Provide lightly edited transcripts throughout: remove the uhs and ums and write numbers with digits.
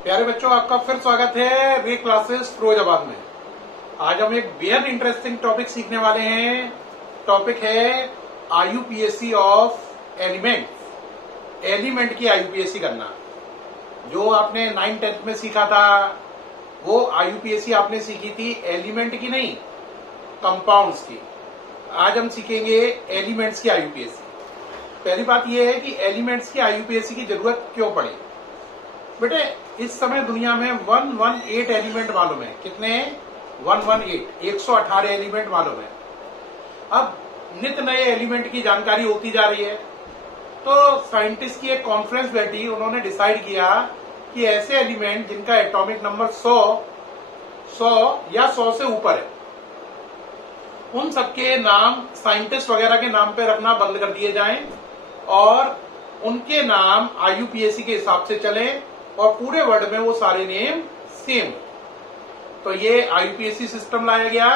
प्यारे बच्चों, आपका फिर स्वागत है वे क्लासेस फिरोजाबाद में। आज हम एक बेहद इंटरेस्टिंग टॉपिक सीखने वाले हैं। टॉपिक है आईयूपीएसी ऑफ एलिमेंट। एलिमेंट की आईयूपीएसी करना। जो आपने 9th-10th में सीखा था वो आईयूपीएसी आपने सीखी थी एलिमेंट की नहीं, कंपाउंड्स की। आज हम सीखेंगे एलिमेंट्स की आईयूपीएसी। पहली बात यह है कि एलिमेंट्स की आईयूपीएसी की जरूरत क्यों पड़ी। बेटे, इस समय दुनिया में 118 एलिमेंट मालूम है। कितने? 118, 118 एलिमेंट मालूम है। अब नित नए एलिमेंट की जानकारी होती जा रही है, तो साइंटिस्ट की एक कॉन्फ्रेंस बैठी, उन्होंने डिसाइड किया कि ऐसे एलिमेंट जिनका एटॉमिक नंबर 100 या 100 से ऊपर है, उन सबके नाम साइंटिस्ट वगैरह के नाम पे रखना बंद कर दिए जाएं और उनके नाम आईयूपीएसी के हिसाब से चलें और पूरे वर्ल्ड में वो सारे नेम सेम। तो ये आईयूपीएसी सिस्टम लाया गया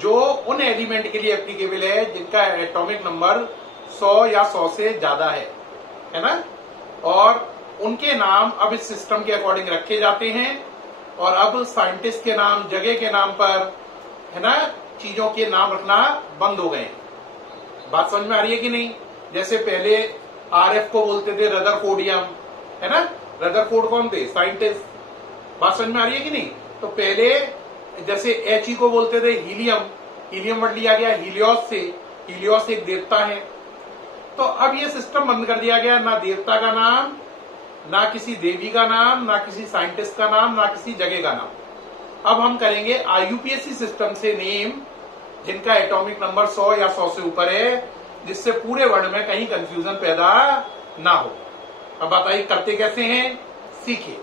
जो उन एलिमेंट के लिए एप्लीकेबल है जिनका एटॉमिक नंबर 100 या 100 से ज्यादा है ना। और उनके नाम अब इस सिस्टम के अकॉर्डिंग रखे जाते हैं। और अब साइंटिस्ट के नाम जगह के नाम पर, है ना, चीजों के नाम रखना बंद हो गए। बात समझ में आ रही है कि नहीं? जैसे पहले आरएफ को बोलते थे रदरफोर्डियम, है ना। रदरफोर्ड कौन थे? साइंटिस्ट। बात समझ में आ रही है कि नहीं? तो पहले जैसे एचई को बोलते थे हीलियम, हीलियम वर्ड लिया गया हीलियोस से। हीलियोस एक देवता है। तो अब ये सिस्टम बंद कर दिया गया, ना देवता का नाम, ना किसी देवी का नाम, ना किसी साइंटिस्ट का नाम, ना किसी जगह का नाम। अब हम करेंगे आईयूपीएसी सिस्टम से नेम जिनका एटॉमिक नंबर 100 या 100 से ऊपर है, जिससे पूरे वर्ल्ड में कहीं कंफ्यूजन पैदा ना हो। अब बताइए करते कैसे हैं, सीखिए।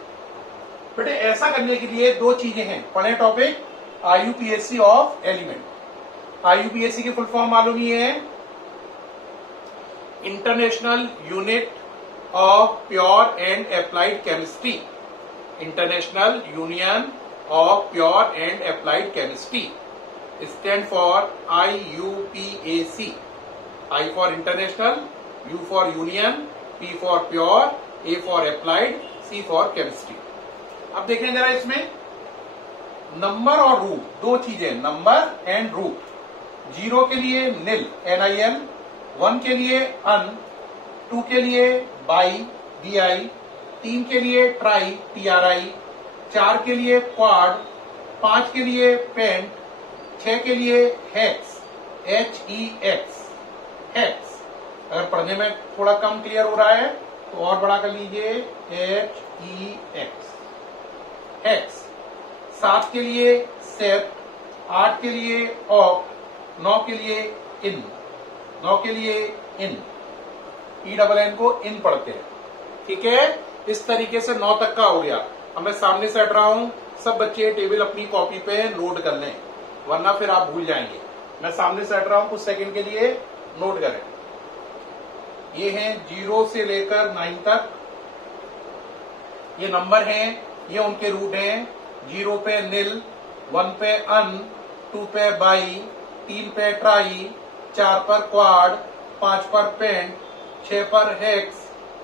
बेटे, ऐसा करने के लिए दो चीजें हैं। पढ़े topic IUPAC of element. IUPAC की फुल फॉर्म मालूम ही है, international unit of pure and applied chemistry. International union of pure and applied chemistry stand for IUPAC। I for international, U for union, P for pure, A for applied, C for chemistry। अब देखें जरा इसमें number और root, दो चीजें, number and root. 0 के लिए NIL, NIL, 1 के लिए अन, 2 के लिए बाई, DI, 3 के लिए ट्राई, TRI, 4 के लिए क्वाड, 5 के लिए पेंट, 6 के लिए हेक्स, HEX, हेक्स। अगर पढ़ने में थोड़ा कम क्लियर हो रहा है तो और बड़ा कर लीजिए, HEX, हेक्स। 7 के लिए सेप्ट, 8 के लिए ऑक्ट, 9 के लिए इन, 9 के लिए इन, ENN को इन पढ़ते हैं। ठीक है, इस तरीके से 9 तक का हो गया। अब मैं सामने से हट रहा हूं, सब बच्चे टेबल अपनी कॉपी पे नोट कर लें, वरना फिर आप भूल जाएंगे। मैं सामने से हट रहा हूं, कुछ सेकंड के लिए नोट करें। ये हैं 0 से लेकर 9 तक, ये नंबर हैं, ये उनके रूट हैं। 0 पे NIL, 1 पे अन, 2 पे बाई, 3 पे ट्राई, 4 पर क्वाड, 5 पर पेंट, 6 पर हेक्स,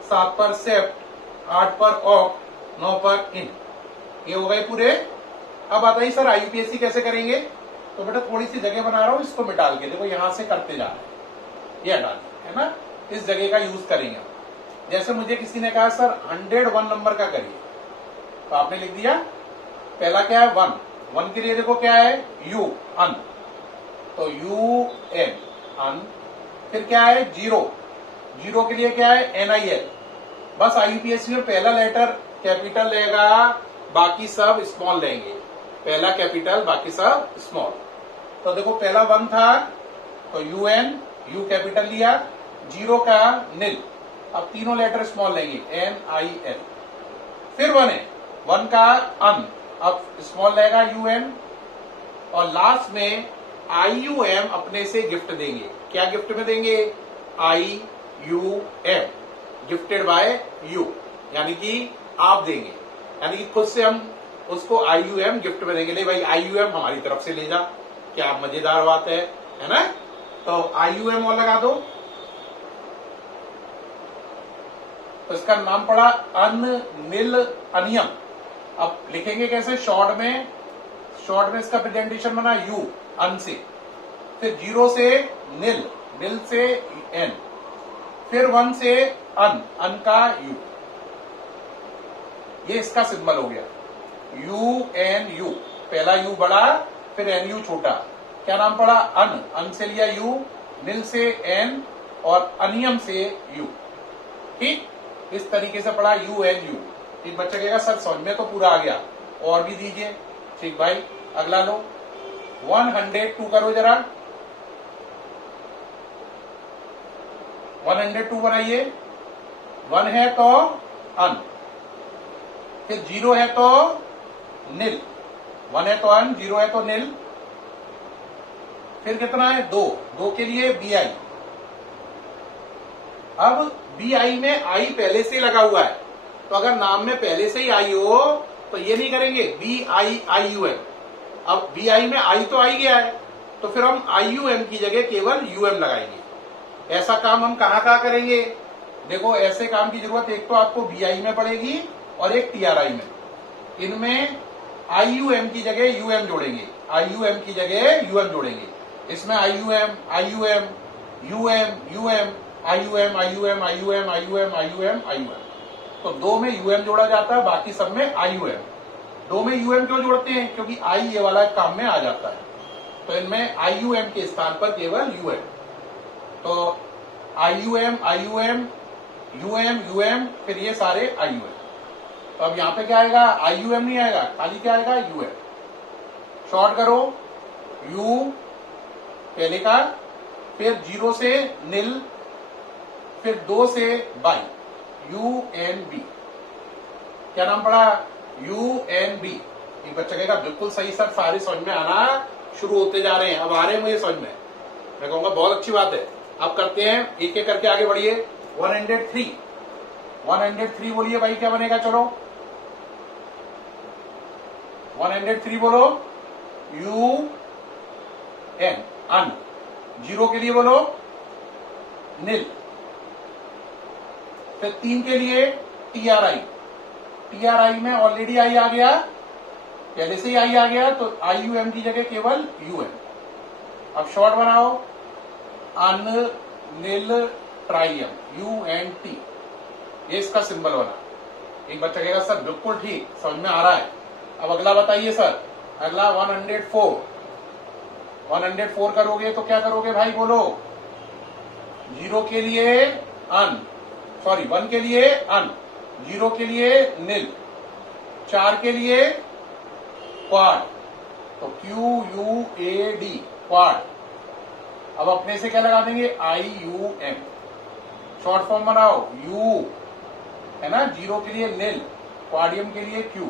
7 पर सेप्ट, 8 पर ऑक्ट, 9 पर इन। ये हो गए पूरे। अब बताइए सर आईयूपीएसी कैसे करेंगे? तो बेटा थोड़ी सी जगह बना रहा हूं, इसको मिटा के देखो, यहां से करते जा रहे हैं, ये हटा दिया है ना। इस जगह का यूज करेंगे। जैसे मुझे किसी ने कहा सर 101 नंबर का करिए, तो आपने लिख दिया पहला क्या है 1 के लिए देखो क्या है U, अन, तो UN, अन। फिर क्या है 0 के लिए क्या है NIL। बस आईयूपीएसी में पहला लेटर कैपिटल लेगा, बाकी सब स्मॉल लेंगे। पहला कैपिटल, बाकी सब स्मॉल। तो देखो पहला 1 था तो UN, U कैपिटल लिया। 0 का NIL, अब तीनों लेटर स्मॉल लेंगे, NIL। फिर 1 है, 1 का अन, अब स्मॉल लेगा UN। और लास्ट में IUM अपने से गिफ्ट देंगे। क्या गिफ्ट में देंगे? IUM, गिफ्टेड बाय यू, यानी कि आप देंगे, यानी कि खुद से हम उसको IUM गिफ्ट में देंगे। ले भाई IUM हमारी तरफ से ले जा। क्या मजेदार बात है ना। तो IUM और लगा दो, तो इसका नाम पड़ा अनिल अनियम। अब लिखेंगे कैसे, शॉर्ट में इसका प्रेजेंटेशन बना यू अन से, फिर 0 से नील, नील से एन, फिर 1 से अन, अन का यू, ये इसका सिंबल हो गया यू एन यू, पहला यू बड़ा फिर एन यू छोटा, क्या नाम पड़ा अन, अन से लिया यू, नील से एन और अनियम से यू, ठीक, इस तरीके से पढ़ा यू एन यू। एक बच्चा कहेगा सर समझ में तो पूरा आ गया, और भी दीजिए, ठीक भाई, अगला लो 102 करो जरा, 102 बनाइए, 1 है तो अन, फिर 0 है तो नील, 1 है तो अन, 0 है तो नील, फिर कितना है 2, 2 के लिए बी आई। अब बी आई में आई पहले से लगा हुआ है, तो अगर नाम में पहले से ही आई हो तो ये नहीं करेंगे B I I U M, अब बी आई में आई तो आई गया है, तो फिर हम आई यू एम की जगह केवल यू एम लगाएंगे। ऐसा काम हम कहाँ करेंगे, देखो ऐसे काम की जरूरत एक तो आपको बी आई में पड़ेगी और एक टी आर आई में, इनमें आई यू एम की जगह यू एम जोड़ेंगे, आई यू एम की जगह यू एम जोड़ेंगे, इसमें I U M I U M U M U M I U M I U M I U M I U M I U M I U M, तो 2 में you M जोड़ा जाता है, बाकी सब में आई यू एम। 2 में you M क्यों जोड़ते हैं, क्योंकि आई ये वाला काम में आ जाता है, तो इनमें आई यू एम के स्थान पर केवल यू एम, तो I U M I U M U M U M, फिर ये सारे आई यू एम। तो अब यहाँ पे क्या आएगा, आई यू एम नहीं आएगा, खाली क्या आएगा यू एम। शॉर्ट करो, यू पहले का, फिर 0 से नील, फिर 2 से बाई, यू एन बी, क्या नाम पड़ा यू एन बी। एक बच्चा कहेगा बिल्कुल सही सर, सारे समझ में आना शुरू होते जा रहे हैं, अब आ रहे हैं मुझे समझ में, मैं कहूंगा बहुत अच्छी बात है। अब करते हैं एक एक करके, आगे बढ़िए 103, 103 बोलिए भाई, क्या बनेगा, चलो 103 बोलो, यू एन अन, 0 के लिए बोलो नील, फिर 3 के लिए टी आर आई, टी आर आई में ऑलरेडी आई आ गया, पहले से ही आई आ गया, तो आई यू एम की जगह केवल यू एम। अब शॉर्ट बनाओ, अन नील ट्राइयम, यू एन टी, ये इसका सिंबल बना। एक बच्चा कहेगा सर बिल्कुल ठीक, समझ में आ रहा है। अब अगला बताइए सर, अगला 104, 104 करोगे तो क्या करोगे भाई, बोलो 0 के लिए अन, सॉरी 1 के लिए अन, 0 के लिए नील, 4 के लिए क्वाड, तो Q U A D quad. अब अपने से क्या लगा देंगे, आई यू एम, शॉर्ट फॉर्म बनाओ, यू है ना, 0 के लिए नील, क्वाडियम के लिए क्यू,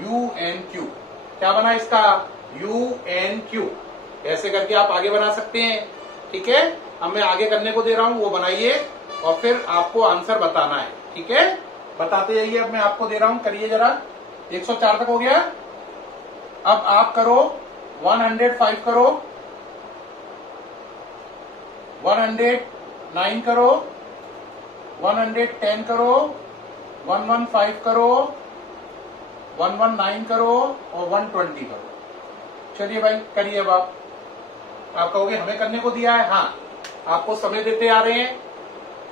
यू एन क्यू, क्या बना इसका यू एन क्यू। ऐसे करके आप आगे बना सकते हैं, ठीक है। अब मैं आगे करने को दे रहा हूं, वो बनाइए और फिर आपको आंसर बताना है, ठीक है, बताते जाइए। अब मैं आपको दे रहा हूं, करिए जरा, 104 तक हो गया। अब आप करो 105 करो, 109 करो, 110 करो, 115 करो, 119 करो और 120 करो। चलिए भाई करिए। अब आप कहोगे हमें करने को दिया है, हाँ आपको समय देते आ रहे हैं,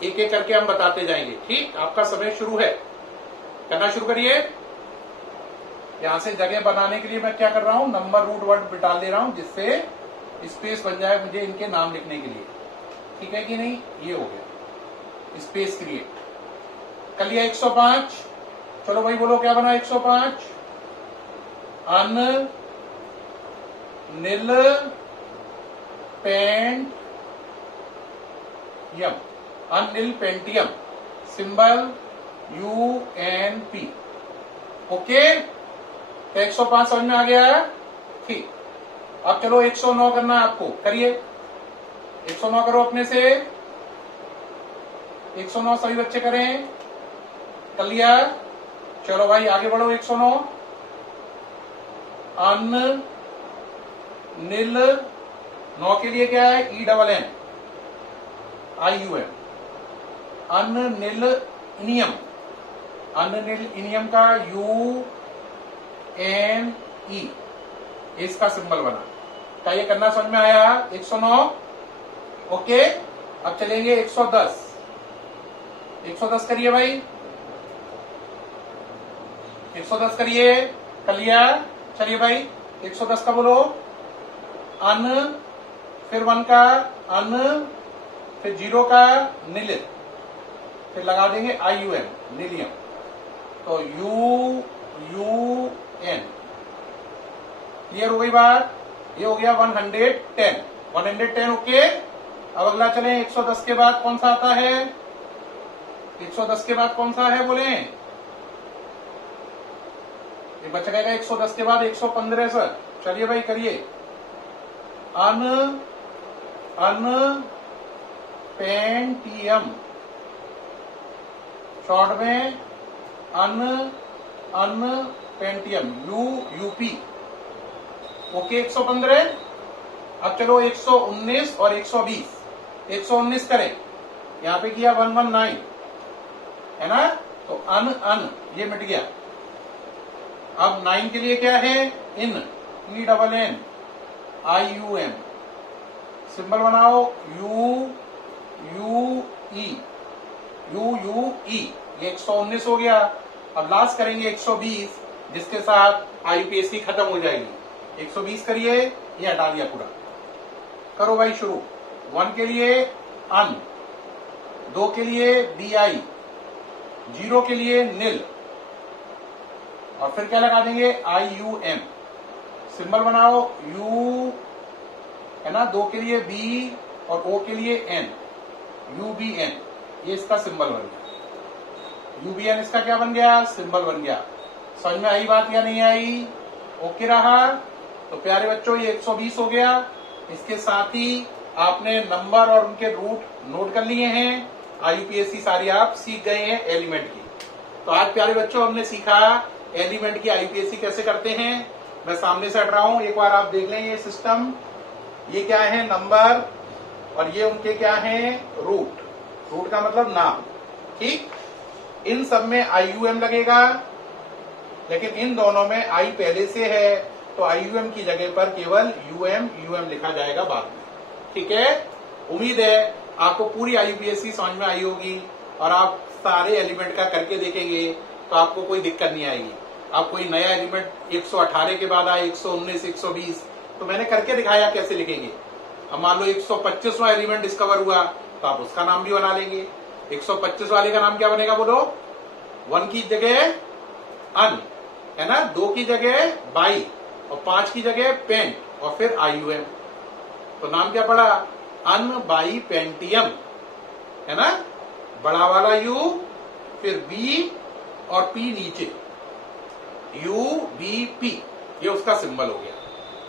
एक एक करके हम बताते जाएंगे, ठीक। आपका समय शुरू है, करना शुरू करिए। यहां से जगह बनाने के लिए मैं क्या कर रहा हूं, नंबर रूट वर्ड डाल दे रहा हूं, जिससे स्पेस बन जाए मुझे इनके नाम लिखने के लिए, ठीक है कि नहीं। ये हो गया, स्पेस क्रिएट कर लिया। 105, चलो भाई बोलो क्या बना 105, अन नील पेंट यम, Anil Pentium, symbol U N P, okay. तो 105 समझ में आ गया है, ठीक। अब चलो 109 करना है आपको, करिए 109 करो अपने से, 109 सभी बच्चे करें, कर लिया। चलो भाई आगे बढ़ो, 109 अन नील, 9 के लिए क्या है, ई डबल एन आई यू एम, अन नील इनियम, अन नील इनियम का यू एन ई, इसका सिंबल बना। क्या ये करना समझ में आया? 109। ओके, अब चलेंगे 110। 110 करिए भाई, 110 करिए। कर लिया? चलिए भाई 110 का बोलो। अन, फिर 1 का अन, फिर 0 का नील, फिर लगा देंगे IUM, नीलियम। तो UUN। क्लियर हो गई बात? ये हो गया 110। 110 ओके। अब अगला चलें, 110 के बाद कौन सा आता है? 110 के बाद कौन सा है बोले? एक बच्चा कहेगा 110 के बाद 115 सर। चलिए भाई करिए। अन पेंटियम, शॉर्ट में अन पेंटियम, UUP। ओके 115। अब चलो 119 और 120। 119 करें, यहां पे किया 119 है ना, तो अन ये मिट गया। अब 9 के लिए क्या है? इन, ENN, IUM, सिंबल बनाओ UUE, ये 119 हो गया। अब लास्ट करेंगे 120, जिसके साथ IUPAC खत्म हो जाएगी। 120 करिए, ये हटा दिया पूरा। करो भाई शुरू। 1 के लिए अन, 2 के लिए BI, 0 के लिए नील, और फिर क्या लगा देंगे? IUM, सिंबल बनाओ U है ना, 2 के लिए B और O के लिए N, UBN, ये इसका सिंबल बन गया। UBN इसका क्या बन गया? सिंबल बन गया। समझ में आई बात या नहीं आई? ओके रहा? तो प्यारे बच्चों ये 120 हो गया। इसके साथ ही आपने नंबर और उनके रूट नोट कर लिए हैं। IUPAC सारी आप सीख गए हैं एलिमेंट की। तो आज प्यारे बच्चों हमने सीखा एलिमेंट की IUPAC कैसे करते हैं। मैं सामने से हट रहा हूं, एक बार आप देख लें ये सिस्टम। ये क्या है? नंबर, और ये उनके क्या है? रूट। रूट का मतलब नाम। ठीक, इन सब में IUM लगेगा, लेकिन इन दोनों में I पहले से है, तो IUM की जगह पर केवल UM लिखा जाएगा बाद में। ठीक है, उम्मीद है आपको पूरी IUPAC समझ में आई होगी, और आप सारे एलिमेंट का करके देखेंगे तो आपको कोई दिक्कत नहीं आएगी। आप कोई नया एलिमेंट 118 के बाद आए 119, 120, तो मैंने करके दिखाया कैसे लिखेंगे। अब मान लो 125वां एलिमेंट डिस्कवर हुआ, तो आप उसका नाम भी बना लेंगे। 125 वाले का नाम क्या बनेगा बोलो? 1 की जगह अन है ना, 2 की जगह बाई, और 5 की जगह पेंट, और फिर IUM। तो नाम क्या पड़ा? अन बाई पेंटियम, है ना, बड़ा वाला U, फिर B और P नीचे, UBP, ये उसका सिंबल हो गया।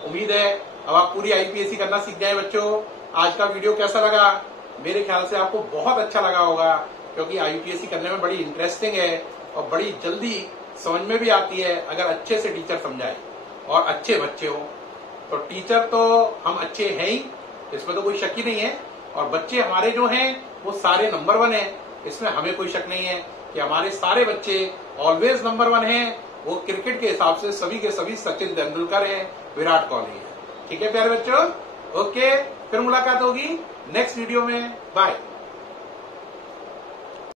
उम्मीद है अब आप पूरी IUPAC करना सीख गए बच्चों। आज का वीडियो कैसा लगा? मेरे ख्याल से आपको बहुत अच्छा लगा होगा, क्योंकि IUPAC करने में बड़ी इंटरेस्टिंग है और बड़ी जल्दी समझ में भी आती है अगर अच्छे से टीचर समझाए और अच्छे बच्चे हो। तो टीचर तो हम अच्छे हैं ही, इसमें तो कोई शक ही नहीं है, और बच्चे हमारे जो हैं वो सारे नंबर 1 है, इसमें हमें कोई शक नहीं है कि हमारे सारे बच्चे ऑलवेज नंबर 1 हैं। वो क्रिकेट के हिसाब से सभी के सभी सचिन तेंदुलकर हैं, विराट कोहली है। ठीक है प्यारे बच्चों, ओके, फिर मुलाकात होगी नेक्स्ट वीडियो में। बाय।